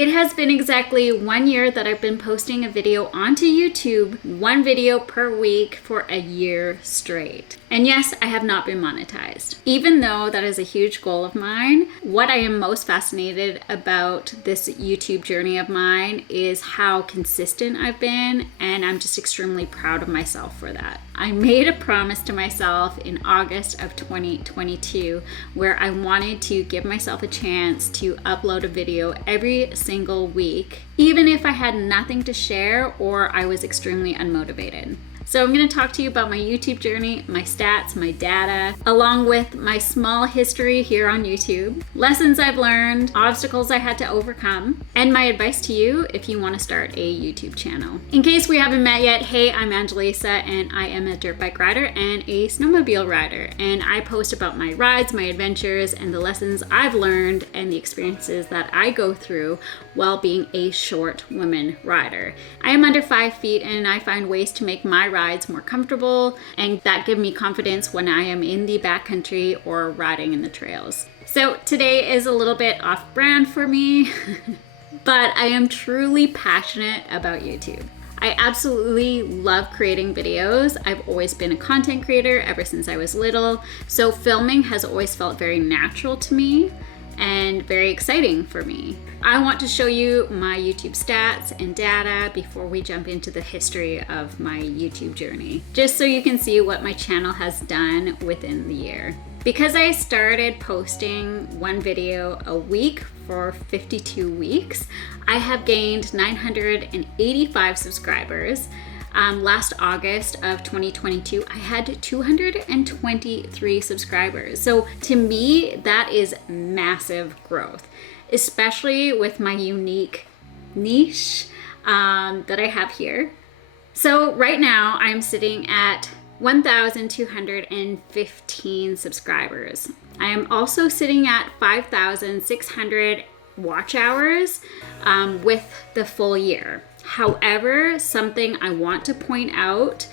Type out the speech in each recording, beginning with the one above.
It has been exactly 1 year that I've been posting a video onto YouTube, 1 video per week for a year straight. And yes, I have not been monetized. Even though that is a huge goal of mine, what I am most fascinated about this YouTube journey of mine is how consistent I've been, and I'm just extremely proud of myself for that. I made a promise to myself in August of 2022 where I wanted to give myself a chance to upload a video every single week, even if I had nothing to share or I was extremely unmotivated. So I'm going to talk to you about my YouTube journey, my stats, my data, along with my small history here on YouTube, lessons I've learned, obstacles I had to overcome, and my advice to you if you want to start a YouTube channel. In case we haven't met yet, hey, I'm Angelisa and I am a dirt bike rider and a snowmobile rider. And I post about my rides, my adventures, and the lessons I've learned and the experiences that I go through while being a short woman rider. I am under 5 feet and I find ways to make my rides more comfortable, and that give me confidence when I am in the backcountry or riding in the trails. So today is a little bit off brand for me, but I am truly passionate about YouTube. I absolutely love creating videos. I've always been a content creator ever since I was little, so filming has always felt very natural to me and very exciting for me. I want to show you my YouTube stats and data before we jump into the history of my YouTube journey, just so you can see what my channel has done within the year. Because I started posting 1 video a week for 52 weeks, I have gained 985 subscribers. Last August of 2022, I had 223 subscribers. So to me, that is massive growth, especially with my unique niche that I have here. So right now I'm sitting at 1,215 subscribers. I am also sitting at 5,600 watch hours with the full year. However, something I want to point out,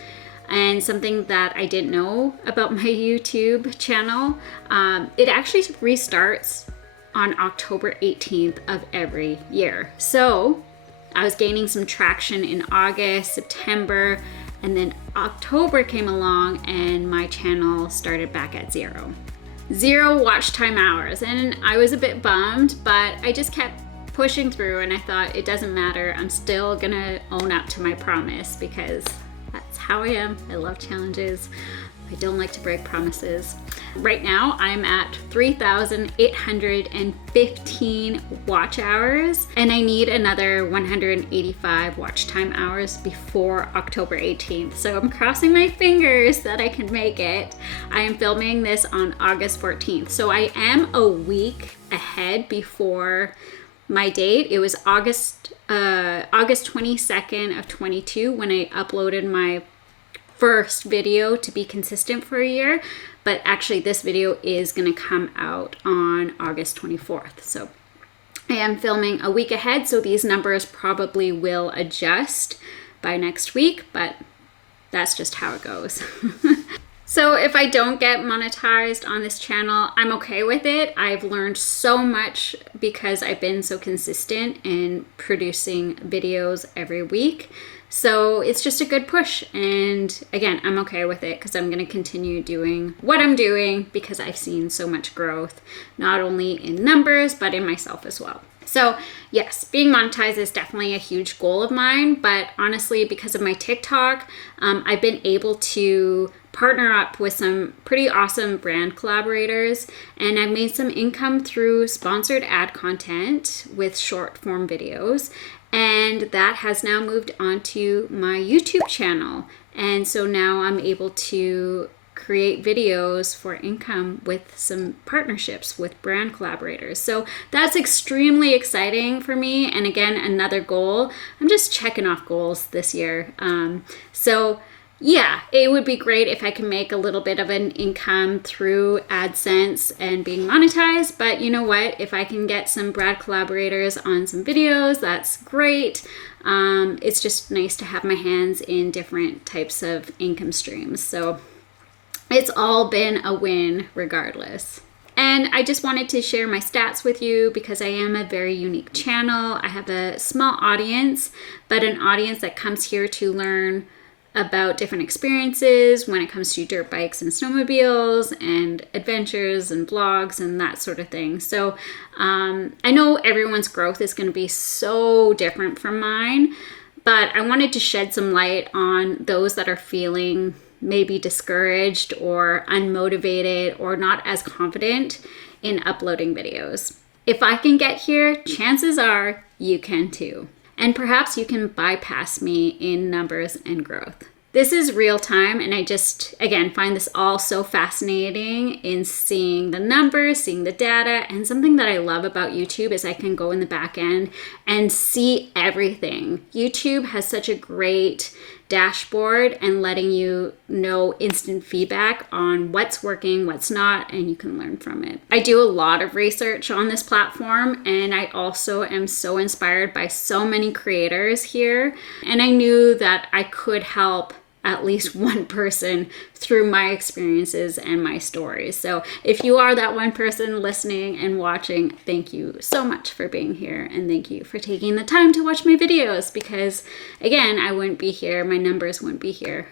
and something that I didn't know about my YouTube channel, it actually restarts on October 18th of every year. So I was gaining some traction in August, September, and then October came along and my channel started back at 0 watch time hours. And I was a bit bummed, but I just kept pushing through, and I thought it doesn't matter. I'm still gonna own up to my promise because that's how I am. I love challenges. I don't like to break promises. Right now I'm at 3,815 watch hours, and I need another 185 watch time hours before October 18th. So I'm crossing my fingers that I can make it. I am filming this on August 14th. So I am a week ahead before my date. It was August 22nd of 22 when I uploaded my first video to be consistent for a year, but actually this video is going to come out on August 24th. So I am filming a week ahead, so these numbers probably will adjust by next week, but that's just how it goes. So if I don't get monetized on this channel, I'm okay with it. I've learned so much because I've been so consistent in producing videos every week. So it's just a good push. And again, I'm okay with it because I'm going to continue doing what I'm doing because I've seen so much growth, not only in numbers, but in myself as well. So yes, being monetized is definitely a huge goal of mine, but honestly, because of my TikTok, I've been able to partner up with some pretty awesome brand collaborators, and I've made some income through sponsored ad content with short form videos, and that has now moved onto my YouTube channel. And so now I'm able to create videos for income with some partnerships with brand collaborators. So that's extremely exciting for me. And again, another goal. I'm just checking off goals this year. So yeah, it would be great if I can make a little bit of an income through AdSense and being monetized. But you know what? If I can get some brand collaborators on some videos, that's great. It's just nice to have my hands in different types of income streams. So it's all been a win regardless. And I just wanted to share my stats with you because I am a very unique channel. I have a small audience, but an audience that comes here to learn about different experiences when it comes to dirt bikes and snowmobiles and adventures and vlogs and that sort of thing. So I know everyone's growth is going to be so different from mine, but I wanted to shed some light on those that are feeling maybe discouraged or unmotivated or not as confident in uploading videos. If I can get here, chances are you can too. And perhaps you can bypass me in numbers and growth. This is real time, and I just, again, find this all so fascinating in seeing the numbers, seeing the data, and something that I love about YouTube is I can go in the back end and see everything. YouTube has such a great dashboard and letting you know instant feedback on what's working, what's not, and you can learn from it. I do a lot of research on this platform, and I also am so inspired by so many creators here, and I knew that I could help at least one person through my experiences and my stories. So if you are that one person listening and watching, thank you so much for being here, and thank you for taking the time to watch my videos, because again, I wouldn't be here, my numbers wouldn't be here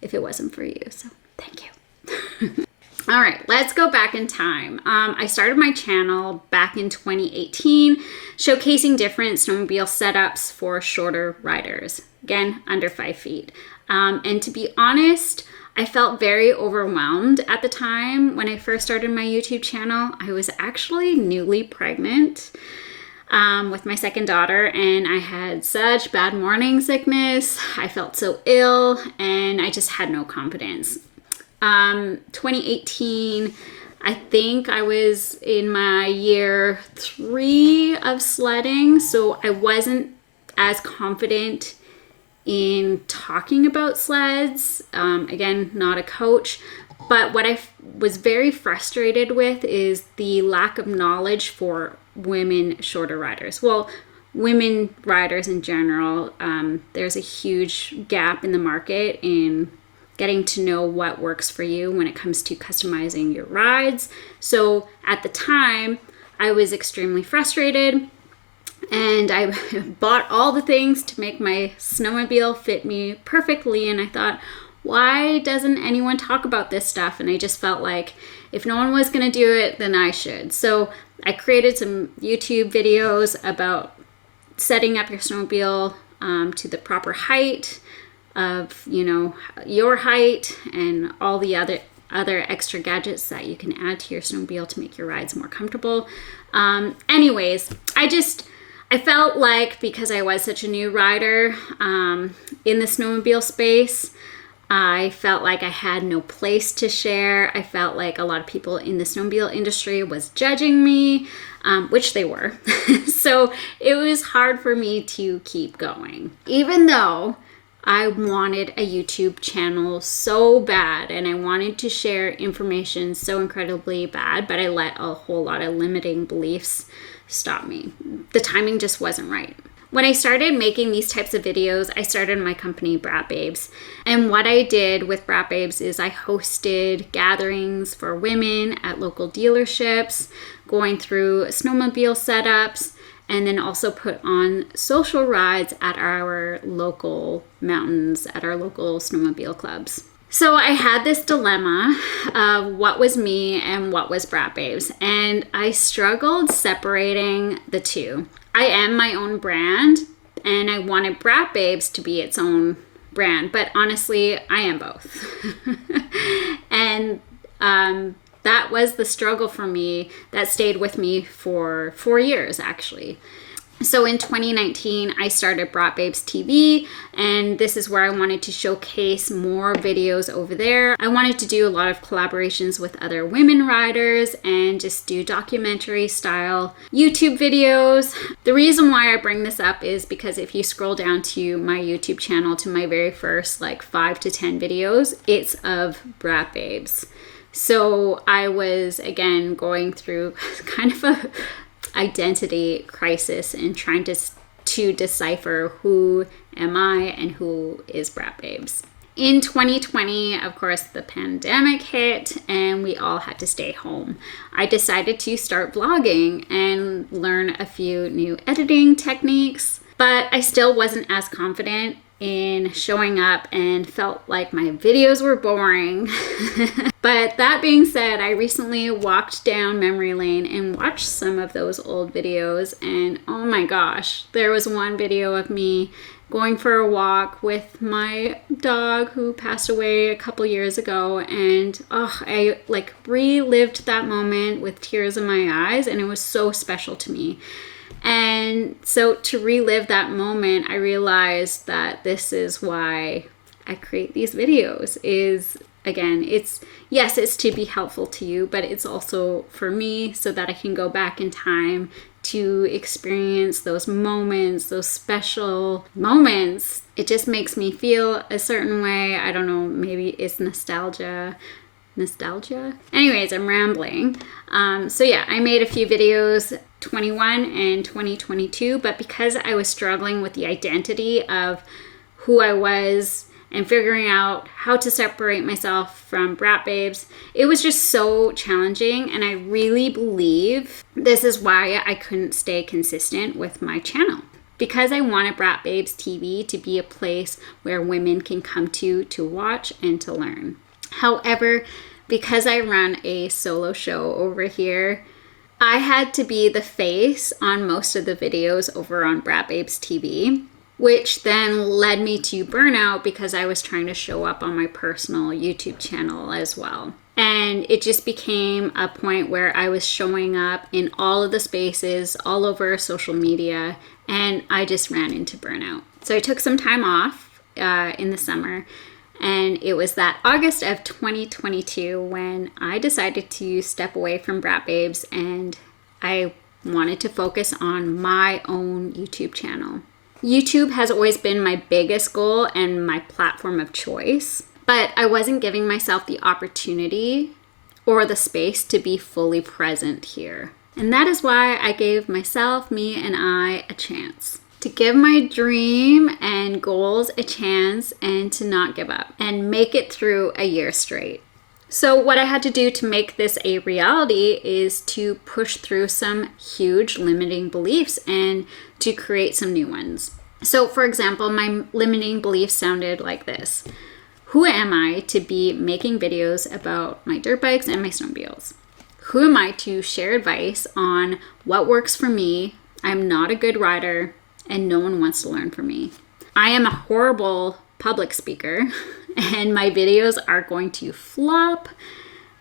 if it wasn't for you. So thank you. All right, let's go back in time. I started my channel back in 2018, showcasing different snowmobile setups for shorter riders, again, under 5 feet. And to be honest, I felt very overwhelmed at the time when I first started my YouTube channel. I was actually newly pregnant with my second daughter, and I had such bad morning sickness. I felt so ill, and I just had no confidence. 2018, I think I was in my year 3 of sledding, so I wasn't as confident in talking about sleds. Again, not a coach, but what I was very frustrated with is the lack of knowledge for women shorter riders. Well, women riders in general, there's a huge gap in the market in getting to know what works for you when it comes to customizing your rides. So at the time, I was extremely frustrated, and I bought all the things to make my snowmobile fit me perfectly, and I thought, why doesn't anyone talk about this stuff? And I just felt like if no one was going to do it, then I should. So I created some YouTube videos about setting up your snowmobile to the proper height of, your height, and all the other extra gadgets that you can add to your snowmobile to make your rides more comfortable. Anyways, I felt like because I was such a new rider in the snowmobile space, I felt like I had no place to share. I felt like a lot of people in the snowmobile industry was judging me, which they were. So it was hard for me to keep going. Even though I wanted a YouTube channel so bad, and I wanted to share information so incredibly bad, but I let a whole lot of limiting beliefs stop me. The timing just wasn't right. When I started making these types of videos, I started my company, Brat Babes. And what I did with Brat Babes is I hosted gatherings for women at local dealerships, going through snowmobile setups, and then also put on social rides at our local mountains, at our local snowmobile clubs. So I had this dilemma of what was me and what was Brat Babes, and I struggled separating the two. I am my own brand, and I wanted Brat Babes to be its own brand, but honestly, I am both. And that was the struggle for me that stayed with me for 4 years, actually. So in 2019, I started Brat Babes TV, and this is where I wanted to showcase more videos over there. I wanted to do a lot of collaborations with other women riders and just do documentary style YouTube videos. The reason why I bring this up is because if you scroll down to my YouTube channel, to my very first 5 to 10 videos, it's of Brat Babes. So I was, again, going through kind of a identity crisis and trying to decipher who am I and who is Brat Babes. in 2020, of course, the pandemic hit and we all had to stay home. I decided to start vlogging and learn a few new editing techniques, but I still wasn't as confident in showing up and felt like my videos were boring. But that being said, I recently walked down memory lane and watched some of those old videos, and oh my gosh, there was one video of me going for a walk with my dog who passed away a couple years ago, and I like relived that moment with tears in my eyes, and it was so special to me. And so to relive that moment, I realized that this is why I create these videos. Is again, it's to be helpful to you, but it's also for me so that I can go back in time to experience those moments, those special moments. It just makes me feel a certain way. I don't know, maybe it's nostalgia. Anyways, I'm rambling. So yeah, I made a few videos 21 and 2022, but because I was struggling with the identity of who I was and figuring out how to separate myself from Brat Babes, it was just so challenging, and I really believe this is why I couldn't stay consistent with my channel. Because I wanted Brat Babes TV to be a place where women can come to watch and to learn. However, because I run a solo show over here, I had to be the face on most of the videos over on Brat Babes TV, which then led me to burnout because I was trying to show up on my personal YouTube channel as well. And it just became a point where I was showing up in all of the spaces, all over social media, and I just ran into burnout. So I took some time off in the summer, and it was that August of 2022 when I decided to step away from Brat Babes, and I wanted to focus on my own YouTube channel. YouTube has always been my biggest goal and my platform of choice, but I wasn't giving myself the opportunity or the space to be fully present here. And that is why I gave myself, me and I, a chance. To give my dream and goals a chance and to not give up and make it through a year straight. So what I had to do to make this a reality is to push through some huge limiting beliefs and to create some new ones. So for example, my limiting beliefs sounded like this. Who am I to be making videos about my dirt bikes and my snowmobiles? Who am I to share advice on what works for me? I'm not a good rider and no one wants to learn from me. I am a horrible public speaker and my videos are going to flop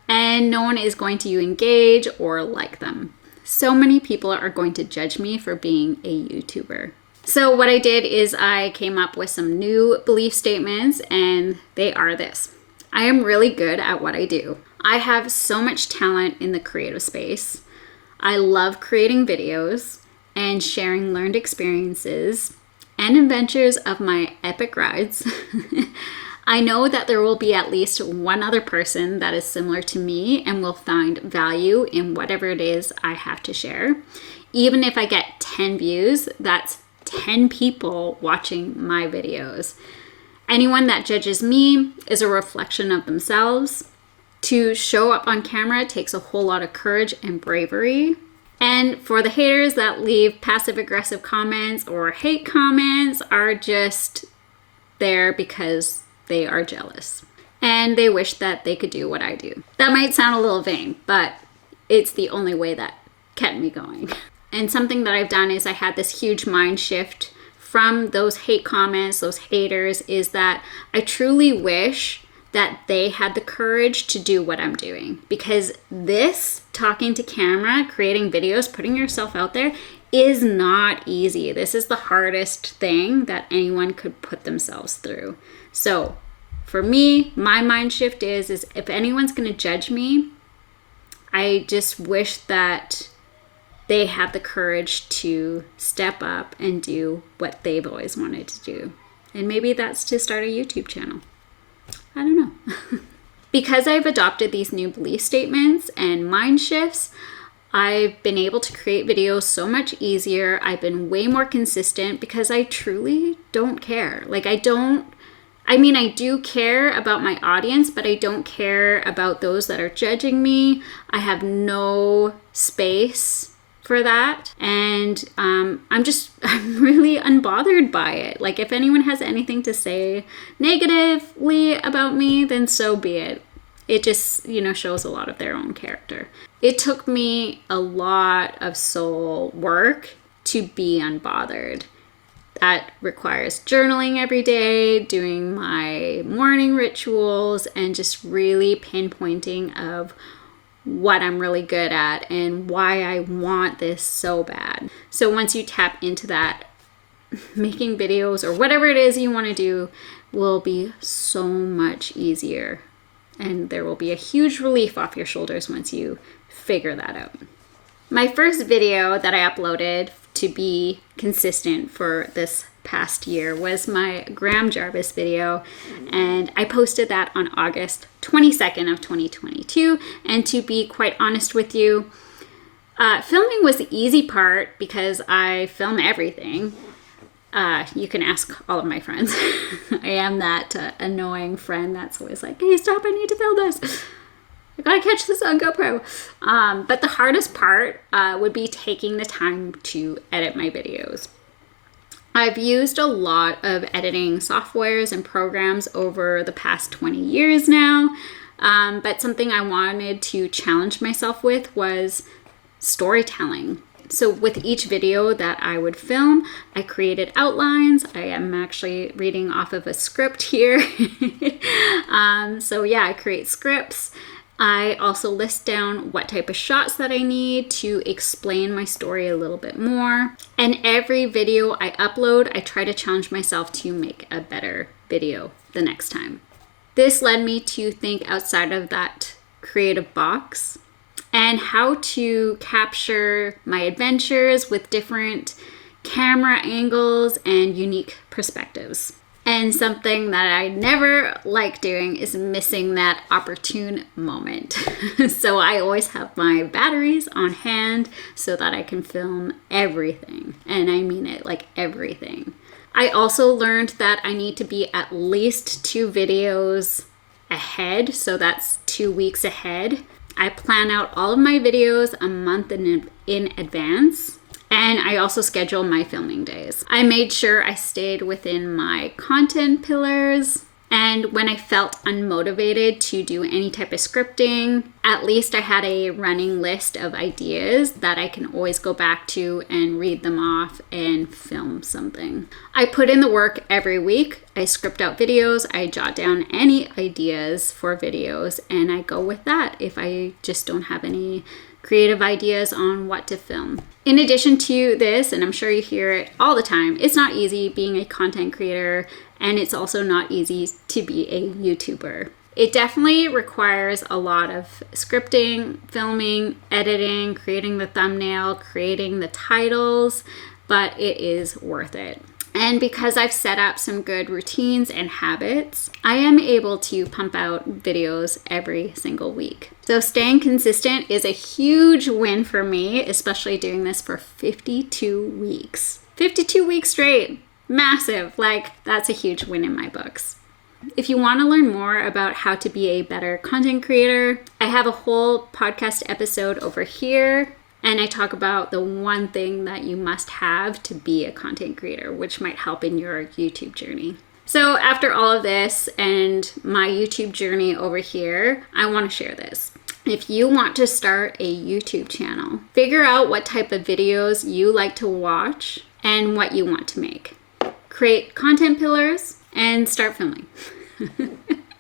and no one is going to engage or like them. So many people are going to judge me for being a YouTuber. So what I did is I came up with some new belief statements, and they are this. I am really good at what I do. I have so much talent in the creative space. I love creating videos and sharing learned experiences and adventures of my epic rides. I know that there will be at least one other person that is similar to me and will find value in whatever it is I have to share. Even if I get 10 views, that's 10 people watching my videos. Anyone that judges me is a reflection of themselves. To show up on camera takes a whole lot of courage and bravery. And for the haters that leave passive-aggressive comments or hate comments are just there because they are jealous and they wish that they could do what I do. That might sound a little vain, but it's the only way that kept me going. And something that I've done is I had this huge mind shift from those hate comments, those haters, is that I truly wish that they had the courage to do what I'm doing. Because this, talking to camera, creating videos, putting yourself out there, is not easy. This is the hardest thing that anyone could put themselves through. So for me, my mind shift is if anyone's gonna judge me, I just wish that they have the courage to step up and do what they've always wanted to do. And maybe that's to start a YouTube channel. I don't know. Because I've adopted these new belief statements and mind shifts, I've been able to create videos so much easier. I've been way more consistent because I truly don't care. Like I I mean, I do care about my audience, but I don't care about those that are judging me. I have no space for that. And I'm really unbothered by it. Like, if anyone has anything to say negatively about me, then so be it. It just, shows a lot of their own character. It took me a lot of soul work to be unbothered. That requires journaling every day, doing my morning rituals, and just really pinpointing of what I'm really good at and why I want this so bad. So once you tap into that, making videos or whatever it is you want to do will be so much easier. And there will be a huge relief off your shoulders once you figure that out. My first video that I uploaded to be consistent for this past year was my Graham Jarvis video, and I posted that on August 22nd of 2022. And to be quite honest with you, filming was the easy part because I film everything. You can ask all of my friends. I am that annoying friend that's always like, hey, stop, I need to film this. I gotta catch this on GoPro. But the hardest part would be taking the time to edit my videos. I've used a lot of editing softwares and programs over the past 20 years now. But something I wanted to challenge myself with was storytelling. So with each video that I would film, I created outlines. I am actually reading off of a script here. I create scripts. I also list down what type of shots that I need to explain my story a little bit more. And every video I upload, I try to challenge myself to make a better video the next time. This led me to think outside of that creative box and how to capture my adventures with different camera angles and unique perspectives. And something that I never like doing is missing that opportune moment. So I always have my batteries on hand so that I can film everything. And I mean it, like everything. I also learned that I need to be at least 2 videos ahead. So that's 2 weeks ahead. I plan out all of my videos a month in advance, and I also schedule my filming days. I made sure I stayed within my content pillars, and when I felt unmotivated to do any type of scripting, at least I had a running list of ideas that I can always go back to and read them off and film something. I put in the work every week. I script out videos, I jot down any ideas for videos, and I go with that if I just don't have any creative ideas on what to film. In addition to this, and I'm sure you hear it all the time, it's not easy being a content creator, and it's also not easy to be a YouTuber. It definitely requires a lot of scripting, filming, editing, creating the thumbnail, creating the titles, but it is worth it. And because I've set up some good routines and habits, I am able to pump out videos every single week. So staying consistent is a huge win for me, especially doing this for 52 weeks. 52 weeks straight. Massive. Like, that's a huge win in my books. If you want to learn more about how to be a better content creator, I have a whole podcast episode over here. And I talk about the one thing that you must have to be a content creator, which might help in your YouTube journey. So after all of this and my YouTube journey over here, I want to share this. If you want to start a YouTube channel, figure out what type of videos you like to watch and what you want to make. Create content pillars and start filming.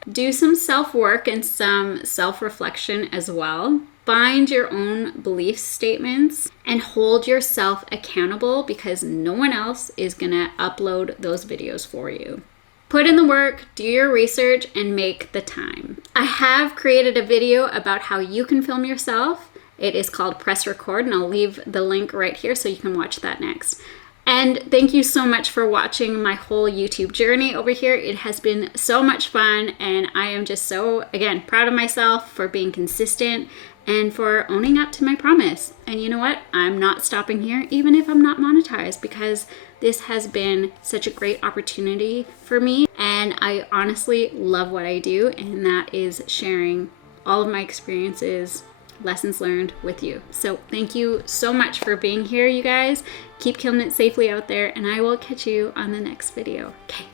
Do some self-work and some self-reflection as well. Find your own belief statements and hold yourself accountable because no one else is going to upload those videos for you. Put in the work, do your research, and make the time. I have created a video about how you can film yourself. It is called Press Record, and I'll leave the link right here so you can watch that next. And thank you so much for watching my whole YouTube journey over here. It has been so much fun, and I am just so, again, proud of myself for being consistent and for owning up to my promise. And you know what? I'm not stopping here, even if I'm not monetized, because this has been such a great opportunity for me. And And I honestly love what I do, and that is sharing all of my experiences, lessons learned with you. So thank you so much for being here, you guys. Keep killing it safely out there, and I will catch you on the next video. Okay.